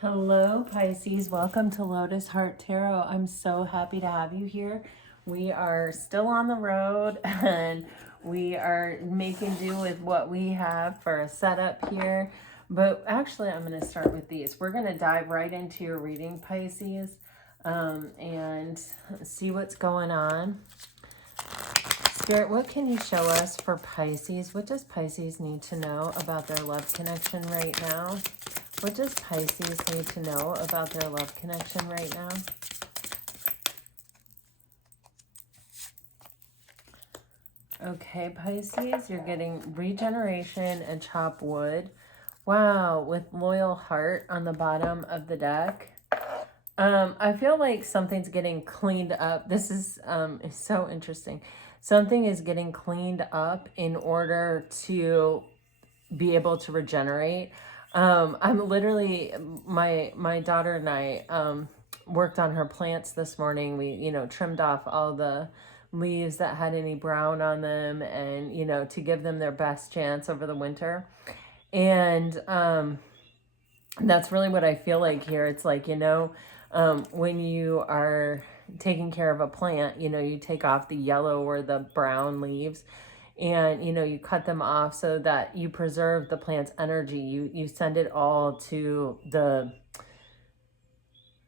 Hello, Pisces. Welcome to Lotus Heart Tarot. I'm so happy to have you here. We are still on the road and we are making do with what we have for a setup here. But actually, I'm going to start with these. We're going to dive right into your reading, Pisces, and see what's going on. Spirit, what can you show us for Pisces? What does Pisces need to know about their love connection right now? What does Pisces need to know about their love connection right now? Okay, Pisces, you're getting regeneration and chop wood. Wow, with loyal heart on the bottom of the deck. I feel like something's getting cleaned up. This is so interesting. Something is getting cleaned up in order to be able to regenerate. I'm literally, my daughter and I worked on her plants this morning. We, trimmed off all the leaves that had any brown on them and, to give them their best chance over the winter. And that's really what I feel like here. It's like, when you are taking care of a plant, you take off the yellow or the brown leaves and, you cut them off so that you preserve the plant's energy. You send it all to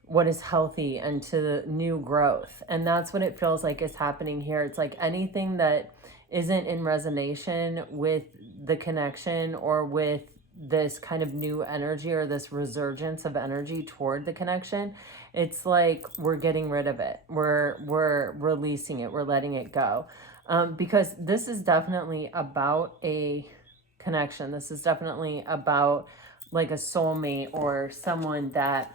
what is healthy and to the new growth. And that's what it feels like is happening here. It's like anything that isn't in resonation with the connection or with this kind of new energy or this resurgence of energy toward the connection, it's like we're getting rid of it. We're releasing it. We're letting it go. Because this is definitely about a connection. This is definitely about like a soulmate or someone that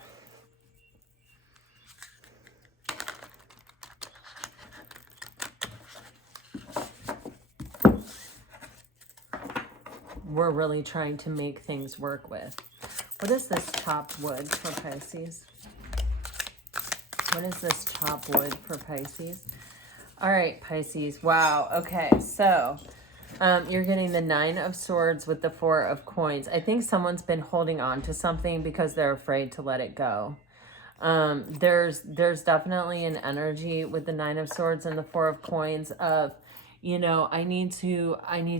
we're really trying to make things work with. What is this chopped wood for Pisces? What is this chopped wood for Pisces? All right, Pisces. Wow. Okay. So you're getting the 9 of Swords with the 4 of Coins. I think someone's been holding on to something because they're afraid to let it go. There's definitely an energy with the 9 of Swords and the 4 of Coins of, I need to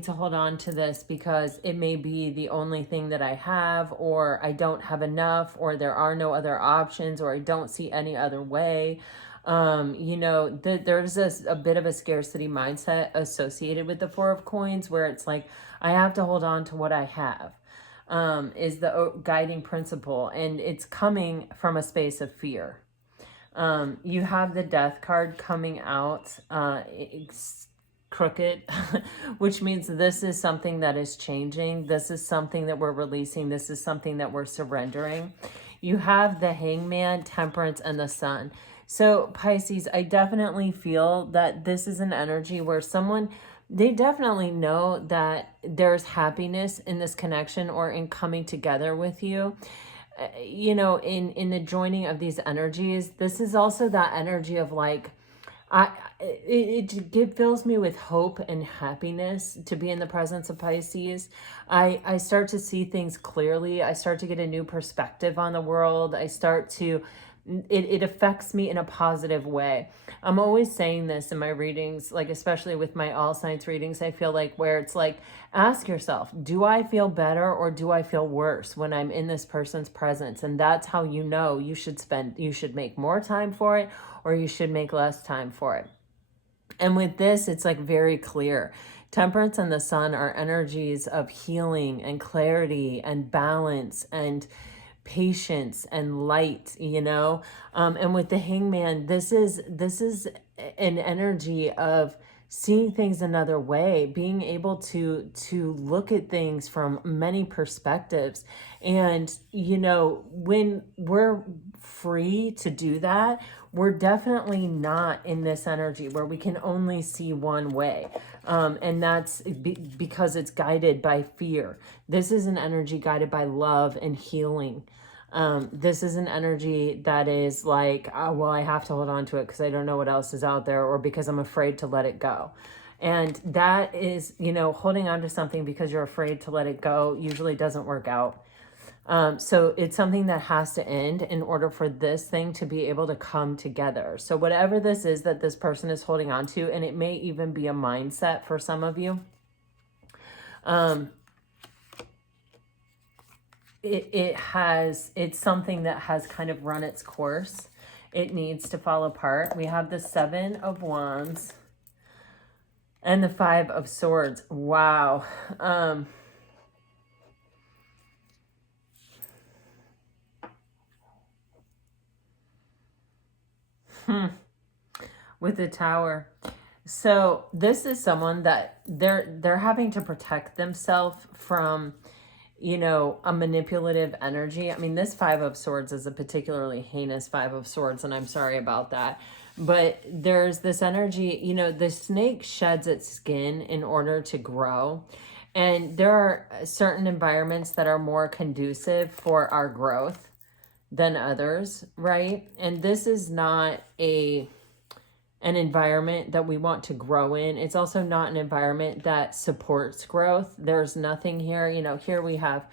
hold on to this because it may be the only thing that I have, or I don't have enough, or there are no other options, or I don't see any other way. There's a bit of a scarcity mindset associated with the 4 of Coins where it's like, I have to hold on to what I have, is the guiding principle. And it's coming from a space of fear. You have the Death card coming out, crooked, which means this is something that is changing. This is something that we're releasing. This is something that we're surrendering. You have the Hangman, Temperance, and the Sun. So Pisces, I definitely feel that this is an energy where they definitely know that there's happiness in this connection or in coming together with you. In the joining of these energies, this is also that energy of like, it fills me with hope and happiness to be in the presence of Pisces. I start to see things clearly. I start to get a new perspective on the world. It affects me in a positive way. I'm always saying this in my readings, like especially with my all signs readings, I feel like where it's like, ask yourself, do I feel better or do I feel worse when I'm in this person's presence? And that's how you should make more time for it or you should make less time for it. And with this, it's like very clear. Temperance and the Sun are energies of healing and clarity and balance and patience and light, and with the Hangman, this is an energy of seeing things another way, being able to look at things from many perspectives. And when we're free to do that, we're definitely not in this energy where we can only see one way. And that's because it's guided by fear. This is an energy guided by love and healing. This is an energy that is like, oh, well, I have to hold on to it because I don't know what else is out there, or because I'm afraid to let it go. And that is, holding on to something because you're afraid to let it go usually doesn't work out. So it's something that has to end in order for this thing to be able to come together. So whatever this is that this person is holding on to, and it may even be a mindset for some of you, it's something that has kind of run its course. It needs to fall apart. We have the 7 of Wands and the 5 of Swords. Wow. With the Tower. So this is someone that they're having to protect themselves from, you know, a manipulative energy. I mean, this 5 of Swords is a particularly heinous 5 of Swords, and I'm sorry about that. But there's this energy, you know, the snake sheds its skin in order to grow. And there are certain environments that are more conducive for our growth than others, right? And this is not an environment that we want to grow in. It's also not an environment that supports growth. There's nothing here. You know, here we have,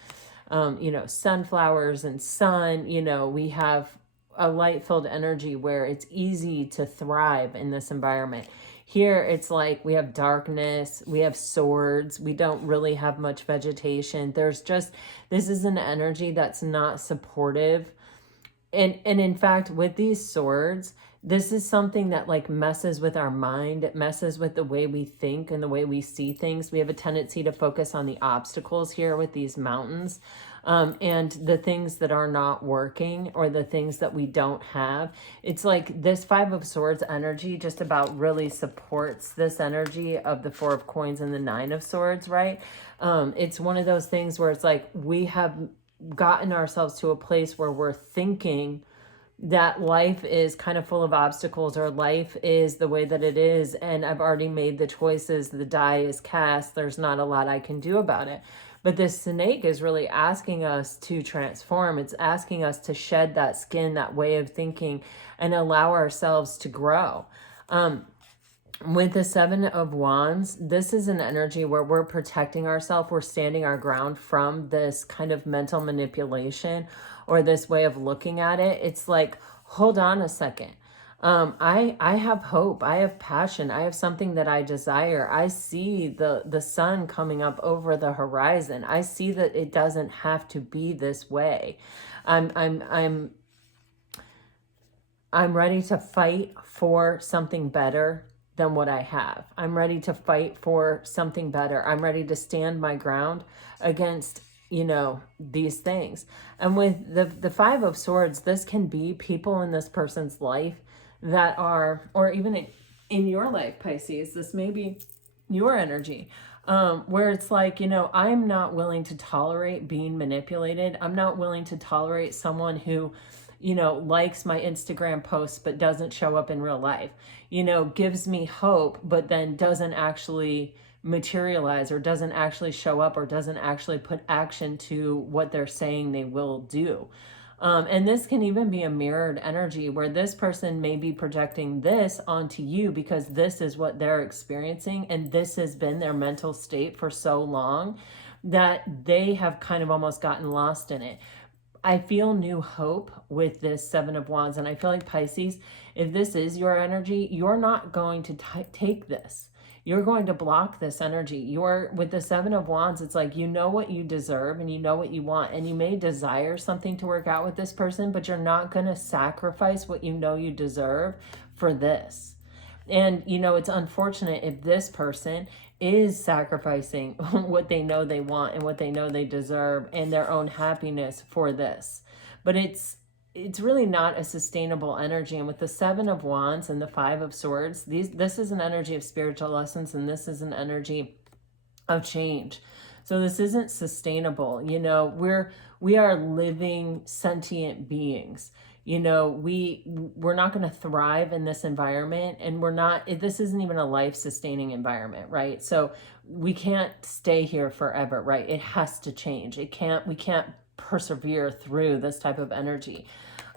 you know, sunflowers and sun. You know, we have a light-filled energy where it's easy to thrive in this environment. Here, it's like we have darkness, we have swords, we don't really have much vegetation. There's just, this is an energy that's not supportive. And in fact, with these swords, this is something that like messes with our mind. It messes with the way we think and the way we see things. We have a tendency to focus on the obstacles here with these mountains, and the things that are not working or the things that we don't have. It's like this 5 of Swords energy just about really supports this energy of the 4 of Coins and the 9 of Swords, right? It's one of those things where it's like we have gotten ourselves to a place where we're thinking that life is kind of full of obstacles, or life is the way that it is, and I've already made the choices, the die is cast, there's not a lot I can do about it. But this snake is really asking us to transform. It's asking us to shed that skin, that way of thinking, and allow ourselves to grow. With the 7 of Wands, this is an energy where we're protecting ourselves. We're standing our ground from this kind of mental manipulation or this way of looking at it. It's like, hold on a second. I have hope. I have passion. I have something that I desire. I see the sun coming up over the horizon. I see that it doesn't have to be this way. I'm ready to fight for something better than what I have. I'm ready to fight for something better. I'm ready to stand my ground against, you know, these things. And with the 5 of Swords, this can be people in this person's life that are, or even in your life, Pisces, this may be your energy, where it's like, you know, I'm not willing to tolerate being manipulated. I'm not willing to tolerate someone who, you know, likes my Instagram posts but doesn't show up in real life, you know, gives me hope but then doesn't actually materialize or doesn't actually show up or doesn't actually put action to what they're saying they will do. And this can even be a mirrored energy where this person may be projecting this onto you because this is what they're experiencing and this has been their mental state for so long that they have kind of almost gotten lost in it. I feel new hope with this 7 of Wands. And I feel like Pisces, if this is your energy, you're not going to take this. You're going to block this energy. You're with the 7 of Wands. It's like, you know what you deserve and you know what you want. And you may desire something to work out with this person, but you're not going to sacrifice what you know you deserve for this. And, you know, it's unfortunate if this person is sacrificing what they know they want and what they know they deserve and their own happiness for this. But it's really not a sustainable energy. And with the 7 of Wands and the 5 of Swords, this is an energy of spiritual lessons, and this is an energy of change. So this isn't sustainable. You know, we are living sentient beings. You know, we're not going to thrive in this environment, and this isn't even a life-sustaining environment, right? So we can't stay here forever, right? It has to change. We can't persevere through this type of energy.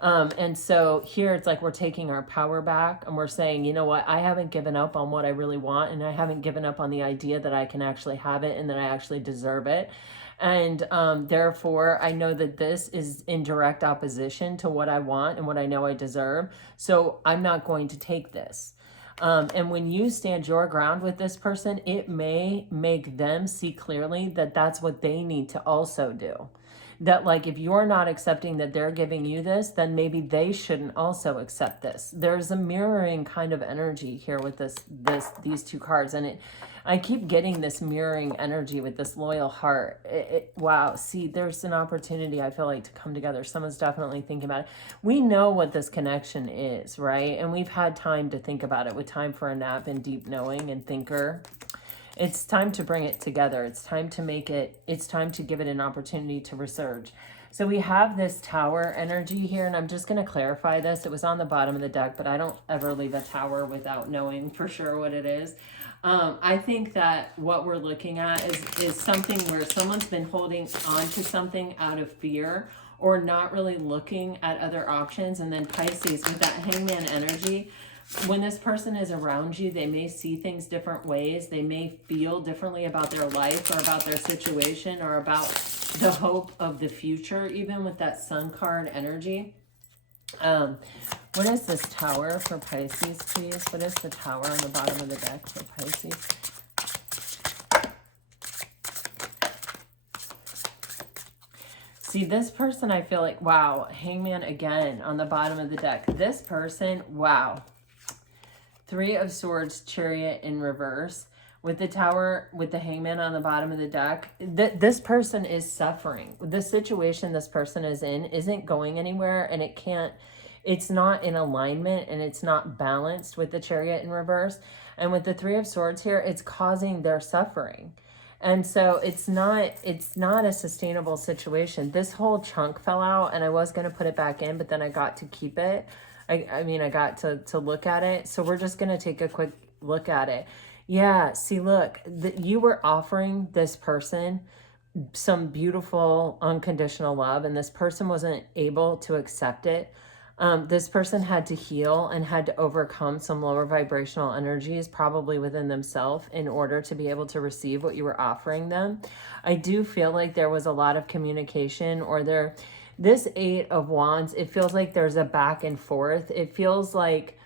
And so here it's like we're taking our power back and we're saying, you know what, I haven't given up on what I really want, and I haven't given up on the idea that I can actually have it and that I actually deserve it. And therefore, I know that this is in direct opposition to what I want and what I know I deserve. So I'm not going to take this. And when you stand your ground with this person, it may make them see clearly that that's what they need to also do. That like if you're not accepting that they're giving you this, then maybe they shouldn't also accept this. There's a mirroring kind of energy here with these two cards, and I keep getting this mirroring energy with this loyal heart. Wow, see, there's an opportunity, I feel like, to come together. Someone's definitely thinking about it. We know what this connection is, right? And we've had time to think about it, with time for a nap and deep knowing and thinker. It's time to bring it together. It's time to give it an opportunity to resurge. So we have this Tower energy here, and I'm just going to clarify this. It was on the bottom of the deck, but I don't ever leave a Tower without knowing for sure what it is. I think that what we're looking at is something where someone's been holding on to something out of fear or not really looking at other options. And then Pisces, with that Hangman energy, when this person is around you, they may see things different ways. They may feel differently about their life or about their situation or about the hope of the future, even with that Sun card energy. What is this Tower for Pisces, please? What is the Tower on the bottom of the deck for Pisces? See, this person, I feel like, wow, Hangman again on the bottom of the deck. This person, wow. Three of Swords, Chariot in reverse. With the Tower, with the Hangman on the bottom of the deck, this person is suffering. The situation this person is in isn't going anywhere, and it's not in alignment, and it's not balanced with the Chariot in reverse. And with the Three of Swords here, it's causing their suffering. And so it's not a sustainable situation. This whole chunk fell out, and I was going to put it back in, but then I got to keep it. I mean, I got to look at it. So we're just going to take a quick look at it. Yeah, see, look, you were offering this person some beautiful unconditional love, and this person wasn't able to accept it. This person had to heal and had to overcome some lower vibrational energies, probably within themselves, in order to be able to receive what you were offering them. I do feel like there was a lot of communication, or this Eight of Wands, it feels like there's a back and forth. It feels like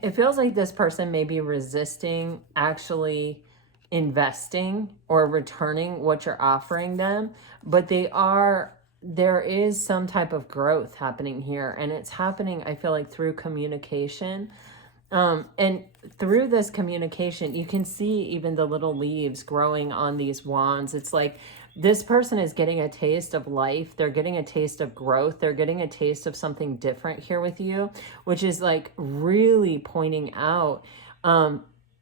this person may be resisting actually investing or returning what you're offering them, but there is some type of growth happening here, and it's happening, I feel like, through communication. And through this communication, you can see even the little leaves growing on these wands. It's like this person is getting a taste of life. They're getting a taste of growth. They're getting a taste of something different here with you, which is like really pointing out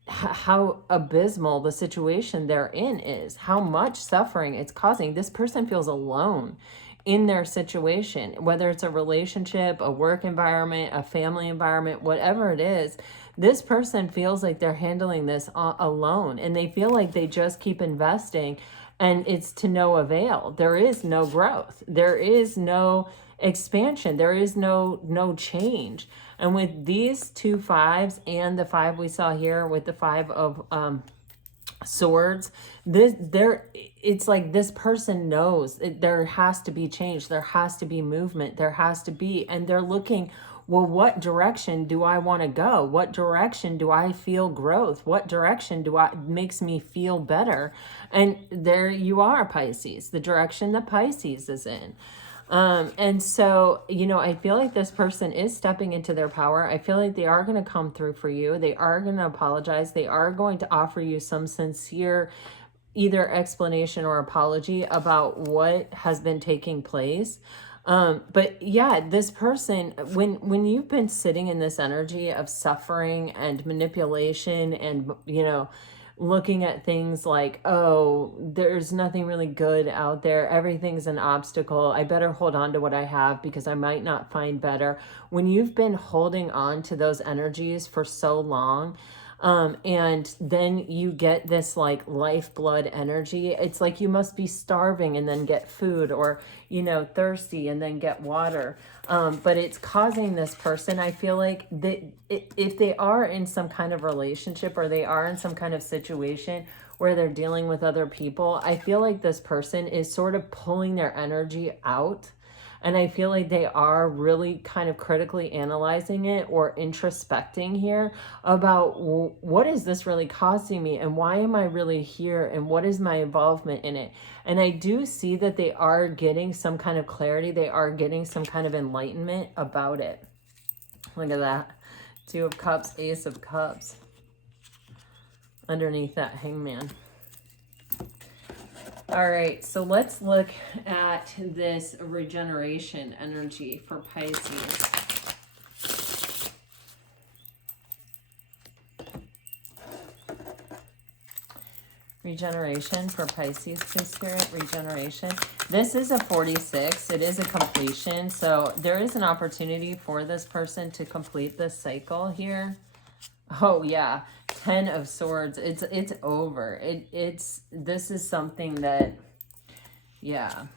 how abysmal the situation they're in is, how much suffering it's causing. This person feels alone in their situation, whether it's a relationship, a work environment, a family environment, whatever it is. This person feels like they're handling this alone, and they feel like they just keep investing, and it's to no avail. There is no growth. There is no expansion. There is no change. And with these two fives and the five we saw here with the Five of Swords, it's like this person knows there has to be change. There has to be movement. There has to be, and they're looking, well, what direction do I want to go? What direction do I feel growth? What direction makes me feel better? And there you are, Pisces, the direction that Pisces is in. And so, I feel like this person is stepping into their power. I feel like they are going to come through for you. They are going to apologize. They are going to offer you some sincere either explanation or apology about what has been taking place. But yeah, this person, when you've been sitting in this energy of suffering and manipulation and, looking at things like, oh, there's nothing really good out there. Everything's an obstacle. I better hold on to what I have because I might not find better. When you've been holding on to those energies for so long, And then you get this like lifeblood energy. It's like you must be starving and then get food, or, you know, thirsty and then get water. But it's causing this person, I feel like, that if they are in some kind of relationship, or they are in some kind of situation where they're dealing with other people, I feel like this person is sort of pulling their energy out. And I feel like they are really kind of critically analyzing it, or introspecting here about, what is this really costing me, and why am I really here, and what is my involvement in it? And I do see that they are getting some kind of clarity. They are getting some kind of enlightenment about it. Look at that. Two of Cups, Ace of Cups underneath that Hangman. All right, so let's look at this regeneration energy for Pisces. Regeneration for Pisces, please, Spirit. Regeneration. This is a 46. It is a completion. So there is an opportunity for this person to complete this cycle here. Oh yeah, 10 of Swords. It's over. This is something that, yeah.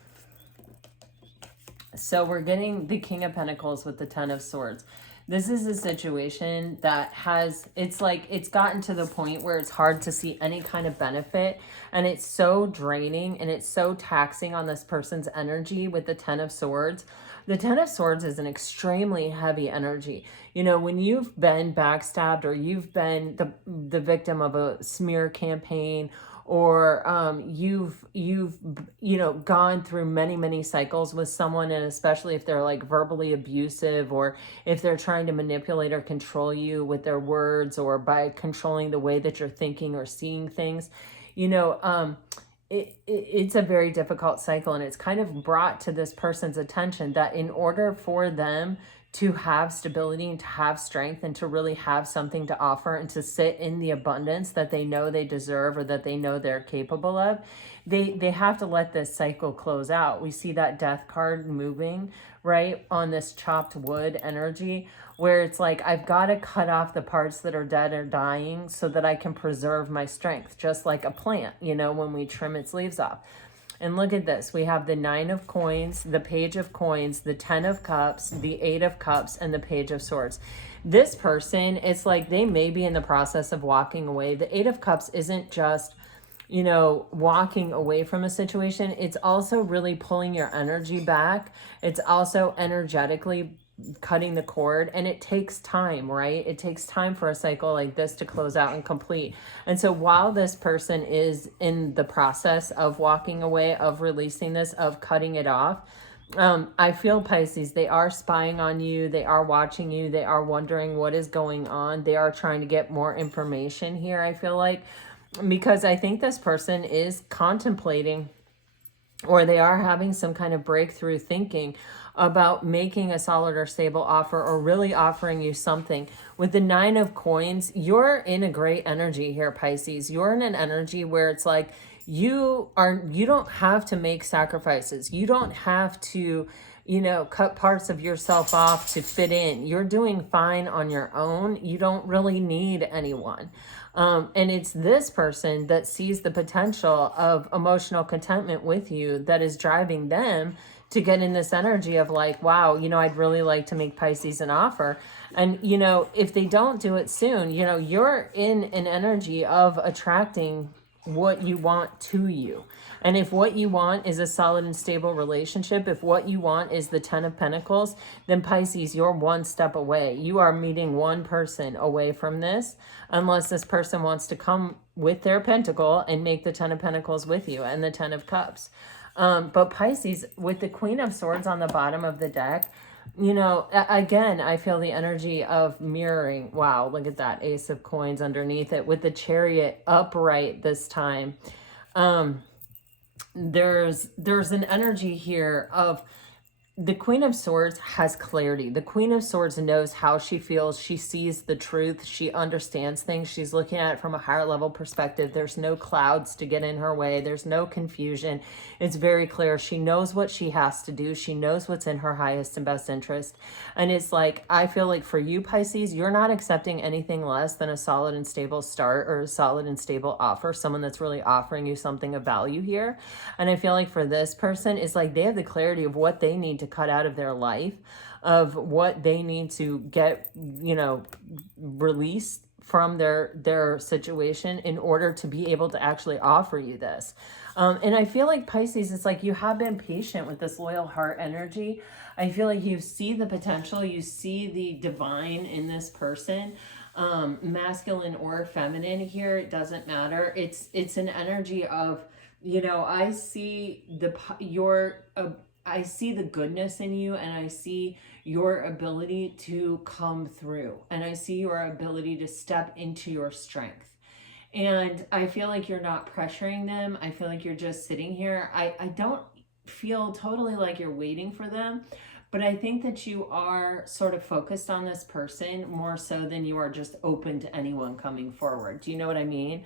So we're getting the King of Pentacles with the 10 of Swords. This is a situation that has, it's like, it's gotten to the point where it's hard to see any kind of benefit, and it's so draining and it's so taxing on this person's energy with the 10 of Swords. The 10 of Swords is an extremely heavy energy. You know, when you've been backstabbed, or you've been the victim of a smear campaign, or you've you know, gone through many cycles with someone, and especially if they're like verbally abusive, or if they're trying to manipulate or control you with their words, or by controlling the way that you're thinking or seeing things, you know, it's a very difficult cycle. And it's kind of brought to this person's attention that in order for them to have stability and to have strength and to really have something to offer and to sit in the abundance that they know they deserve, or that they know they're capable of, they have to let this cycle close out. We see that Death card moving, right, on this chopped wood energy, where it's like, I've got to cut off the parts that are dead or dying so that I can preserve my strength, just like a plant, you know, when we trim its leaves off. And look at this. We have the 9 of Coins, the Page of Coins, the 10 of Cups, the 8 of Cups, and the Page of Swords. This person, it's like they may be in the process of walking away. The 8 of Cups isn't just, you know, walking away from a situation. It's also really pulling your energy back. It's also energetically cutting the cord, and it takes time, right? It takes time for a cycle like this to close out and complete. And so while this person is in the process of walking away, of releasing this, of cutting it off, I feel, Pisces, they are spying on you. They are watching you. They are wondering what is going on. They are trying to get more information here, I feel like, because I think this person is contemplating, or they are having some kind of breakthrough thinking about making a solid or stable offer, or really offering you something. With the 9 of Coins, you're in a great energy here, Pisces. You're in an energy where it's like, you don't have to make sacrifices. You don't have to, you know, cut parts of yourself off to fit in. You're doing fine on your own. You don't really need anyone. And it's this person that sees the potential of emotional contentment with you that is driving them to get in this energy of like, wow, you know, I'd really like to make Pisces an offer. And, you know, if they don't do it soon, you know, you're in an energy of attracting what you want to you. And if what you want is a solid and stable relationship, if what you want is the 10 of Pentacles, then Pisces, you're one step away. You are meeting one person away from this, unless this person wants to come with their pentacle and make the 10 of Pentacles with you and the 10 of Cups. But Pisces, with the Queen of Swords on the bottom of the deck, you know, again, I feel the energy of mirroring. Wow, look at that Ace of Coins underneath it with the Chariot upright this time. There's an energy here of the Queen of Swords has clarity. The Queen of Swords knows how she feels. She sees the truth. She understands things. She's looking at it from a higher level perspective. There's no clouds to get in her way. There's no confusion. It's very clear. She knows what she has to do. She knows what's in her highest and best interest. And it's like, I feel like for you, Pisces, you're not accepting anything less than a solid and stable start or a solid and stable offer, someone that's really offering you something of value here. And I feel like for this person, it's like they have the clarity of what they need to cut out of their life, of what they need to get, released from their situation in order to be able to actually offer you this. And I feel like Pisces, it's like you have been patient with this loyal heart energy. I feel like you see the potential, you see the divine in this person, masculine or feminine here, it doesn't matter. It's an energy of, I see I see the goodness in you, and I see your ability to come through, and I see your ability to step into your strength. And I feel like you're not pressuring them. I feel like you're just sitting here. I don't feel totally like you're waiting for them, but I think that you are sort of focused on this person more so than you are just open to anyone coming forward. Do you know what I mean?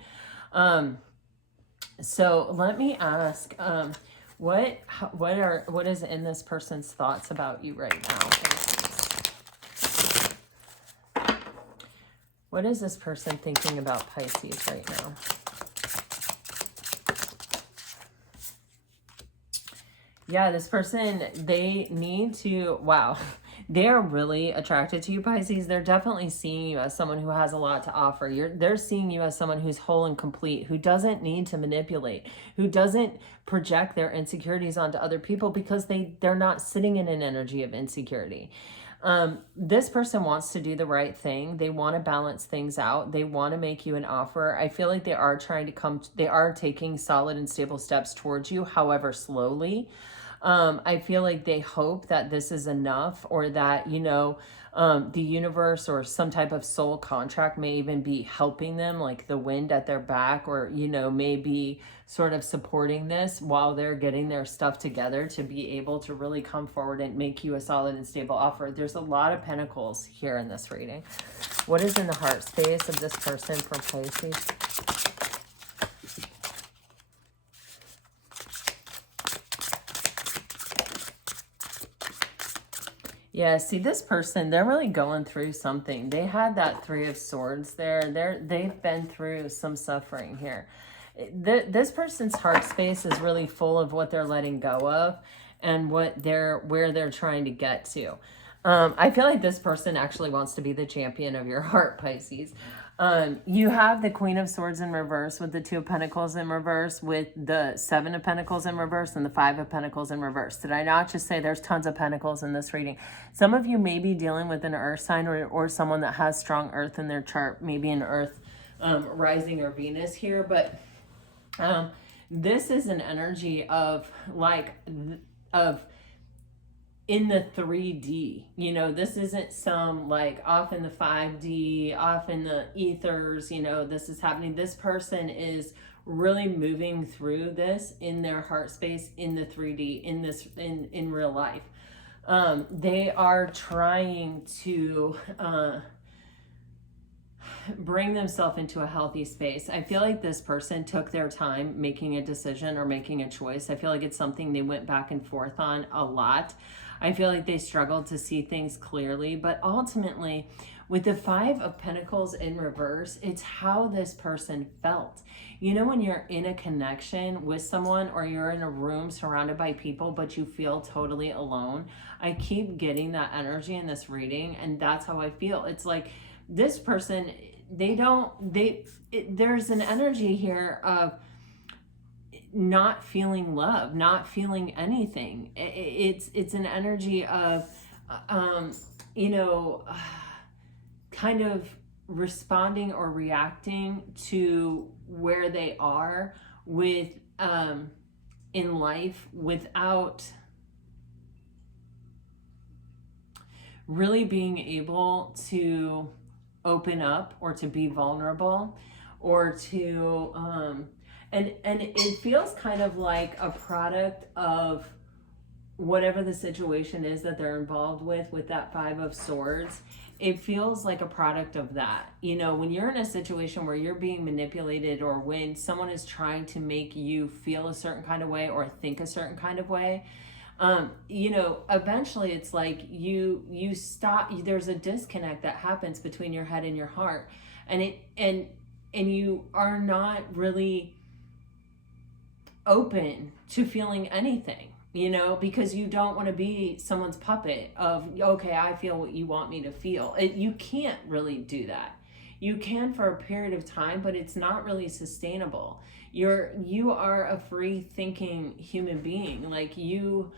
So let me ask, what is in this person's thoughts about you right now? What is this person thinking about Pisces right now? Yeah, this person, they need to, wow, they're really attracted to you, Pisces. They're definitely seeing you as someone who has a lot to offer. They're seeing you as someone who's whole and complete, who doesn't need to manipulate, who doesn't project their insecurities onto other people because they're not sitting in an energy of insecurity. This person wants to do the right thing. They want to balance things out. They want to make you an offer. I feel like they are they are taking solid and stable steps towards you, however, slowly. I feel like they hope that this is enough, or that, the universe or some type of soul contract may even be helping them, like the wind at their back, or, maybe sort of supporting this while they're getting their stuff together to be able to really come forward and make you a solid and stable offer. There's a lot of pentacles here in this reading. What is in the heart space of this person for Pisces? Yeah, see, this person, they're really going through something. They had that Three of Swords there. They've been through some suffering here. This person's heart space is really full of what they're letting go of and where they're trying to get to. I feel like this person actually wants to be the champion of your heart, Pisces. You have the Queen of Swords in reverse with the Two of Pentacles in reverse, with the Seven of Pentacles in reverse and the Five of Pentacles in reverse. Did I not just say there's tons of pentacles in this reading? Some of you may be dealing with an earth sign or someone that has strong earth in their chart, maybe an earth rising or Venus here, but this is an energy of in the 3D, this isn't some like off in the 5D, off in the ethers, this is happening. This person is really moving through this in their heart space, in the 3D, in real life. They are trying to bring themselves into a healthy space. I feel like this person took their time making a decision or making a choice. I feel like it's something they went back and forth on a lot. I feel like they struggled to see things clearly, but ultimately with the Five of Pentacles in reverse, it's how this person felt. When you're in a connection with someone, or you're in a room surrounded by people, but you feel totally alone. I keep getting that energy in this reading, and that's how I feel. It's like this person, there's an energy here of not feeling love, not feeling anything. It's an energy of, kind of responding or reacting to where they are with, in life, without really being able to open up or to be vulnerable or to, and it feels kind of like a product of whatever the situation is that they're involved with that Five of Swords, it feels like a product of that. You know, when you're in a situation where you're being manipulated, or when someone is trying to make you feel a certain kind of way or think a certain kind of way, you know, eventually it's like you stop. There's a disconnect that happens between your head and your heart, and you are not really open to feeling anything, you know, because you don't want to be someone's puppet of, okay, I feel what you want me to feel. You can't really do that. You can for a period of time, but it's not really sustainable. You are a free thinking human being. Like you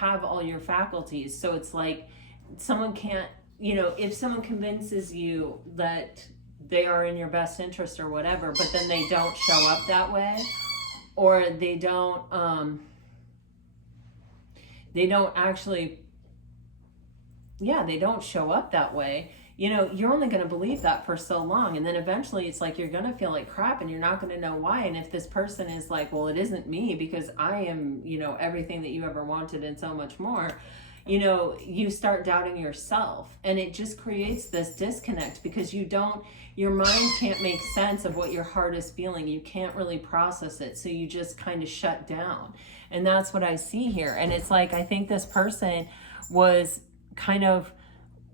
have all your faculties. So it's like someone can't, you know, if someone convinces you that they are in your best interest or whatever, but then they don't show up that way, or they don't actually, yeah, they don't show up that way, you know, you're only going to believe that for so long. And then eventually it's like you're going to feel like crap and you're not going to know why. And if this person is like, well, it isn't me because I am, you know, everything that you ever wanted and so much more, you know, you start doubting yourself. And it just creates this disconnect because your mind can't make sense of what your heart is feeling. You can't really process it. So you just kind of shut down. And that's what I see here. And it's like, I think this person was kind of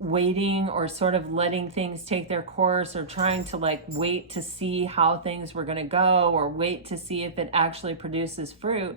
waiting or sort of letting things take their course, or trying to like wait to see how things were going to go, or wait to see if it actually produces fruit.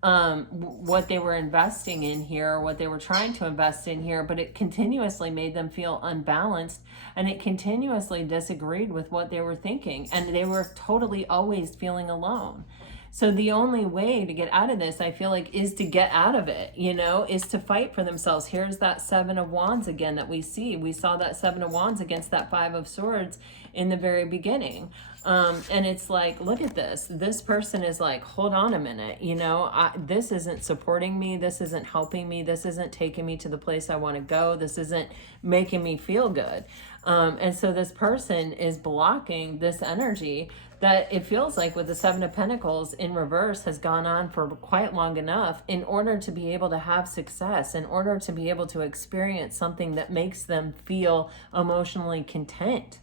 What they were investing in here, or what they were trying to invest in here, but it continuously made them feel unbalanced, and it continuously disagreed with what they were thinking, and they were totally always feeling alone. So the only way to get out of this, I feel like, is to get out of it, you know, is to fight for themselves. Here's that Seven of Wands again that we see. We saw that Seven of Wands against that Five of Swords in the very beginning. And it's like, look at this. This person is like, hold on a minute, you know, this isn't supporting me. This isn't helping me. This isn't taking me to the place I want to go. This isn't making me feel good. And so this person is blocking this energy that it feels like with the Seven of Pentacles in reverse has gone on for quite long enough in order to be able to have success, in order to be able to experience something that makes them feel emotionally content.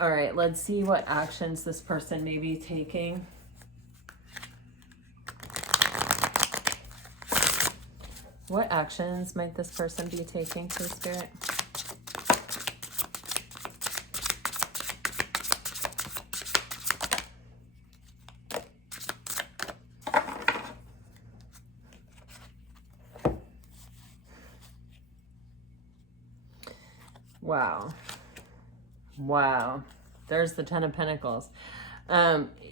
All right, let's see what actions this person may be taking. What actions might this person be taking, for Spirit? Wow. Wow. There's the Ten of Pentacles.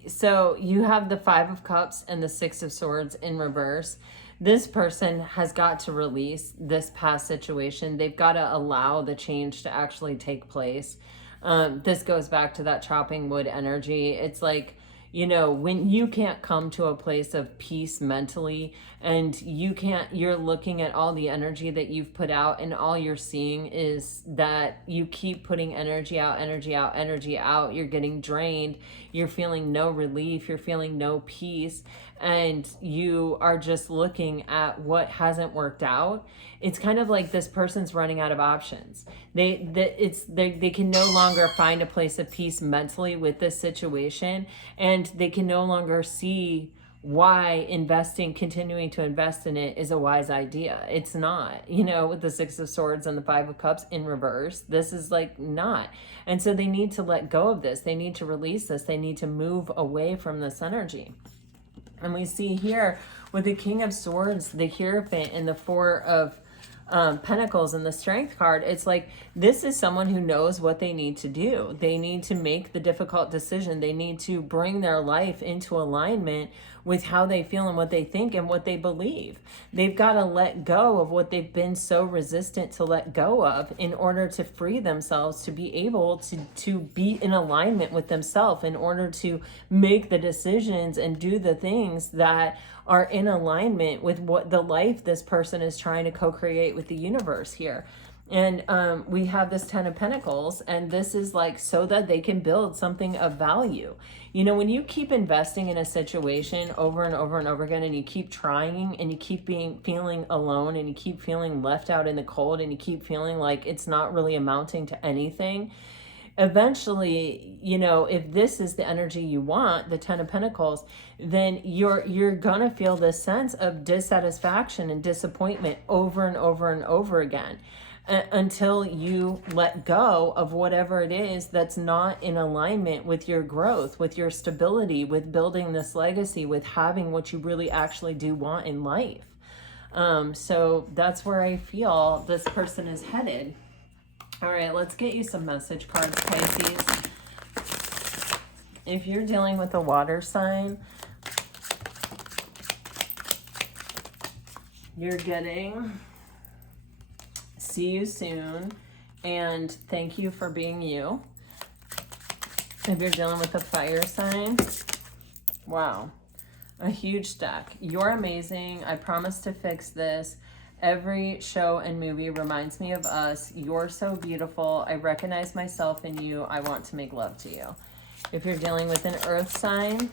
So you have the Five of Cups and the Six of Swords in reverse. This person has got to release this past situation. They've got to allow the change to actually take place. This goes back to that chopping wood energy. It's like, you know, when you can't come to a place of peace mentally, and you're looking at all the energy that you've put out, and all you're seeing is that you keep putting energy out, energy out, energy out. You're getting drained. You're feeling no relief. You're feeling no peace. And you are just looking at what hasn't worked out. It's kind of like this person's running out of options. They can no longer find a place of peace mentally with this situation, and they can no longer see why continuing to invest in it is a wise idea. It's not, you know, with the Six of Swords and the Five of Cups in reverse, this is like not. And so they need to let go of this. They need to release this. They need to move away from this energy. And we see here with the King of Swords, the Hierophant, and the Four of Pentacles and the Strength card, it's like this is someone who knows what they need to do. They need to make the difficult decision. They need to bring their life into alignment with how they feel and what they think and what they believe. They've got to let go of what they've been so resistant to let go of in order to free themselves, to be able to be in alignment with themselves, in order to make the decisions and do the things that are in alignment with what the life this person is trying to co-create with the universe here. And we have this 10 of Pentacles, and this is like so that they can build something of value. You know, when you keep investing in a situation over and over and over again, and you keep trying, and you keep feeling alone, and you keep feeling left out in the cold, and you keep feeling like it's not really amounting to anything, eventually, you know, if this is the energy you want, the 10 of Pentacles, then you're gonna feel this sense of dissatisfaction and disappointment over and over and over again, until you let go of whatever it is that's not in alignment with your growth, with your stability, with building this legacy, with having what you really actually do want in life. So that's where I feel this person is headed. All right, let's get you some message cards, Pisces. If you're dealing with a water sign, you're getting see you soon and thank you for being you. If you're dealing with a fire sign, wow, a huge stack. You're amazing. I promise to fix this. Every show and movie reminds me of us. You're so beautiful. I recognize myself in you. I want to make love to you. If you're dealing with an earth sign,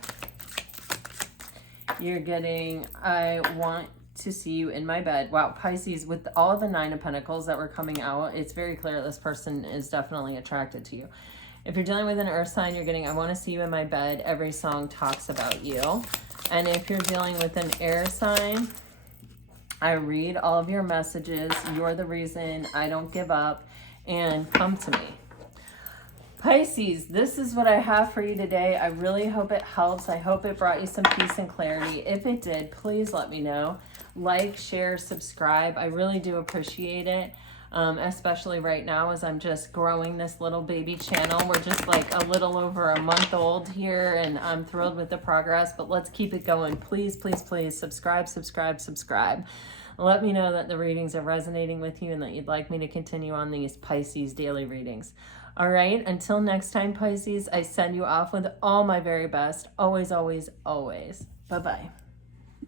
you're getting, I want to see you in my bed. Wow, Pisces, with all the 9 of Pentacles that were coming out, it's very clear this person is definitely attracted to you. If you're dealing with an earth sign, you're getting, I want to see you in my bed. Every song talks about you. And if you're dealing with an air sign, I read all of your messages. You're the reason. I don't give up. And come to me. Pisces, this is what I have for you today. I really hope it helps. I hope it brought you some peace and clarity. If it did, please let me know. Like, share, subscribe. I really do appreciate it. Especially right now as I'm just growing this little baby channel. We're just like a little over a month old here, and I'm thrilled with the progress, but let's keep it going. Please, please, please subscribe, subscribe, subscribe. Let me know that the readings are resonating with you and that you'd like me to continue on these Pisces daily readings. All right, until next time, Pisces, I send you off with all my very best. Always, always, always. Bye-bye.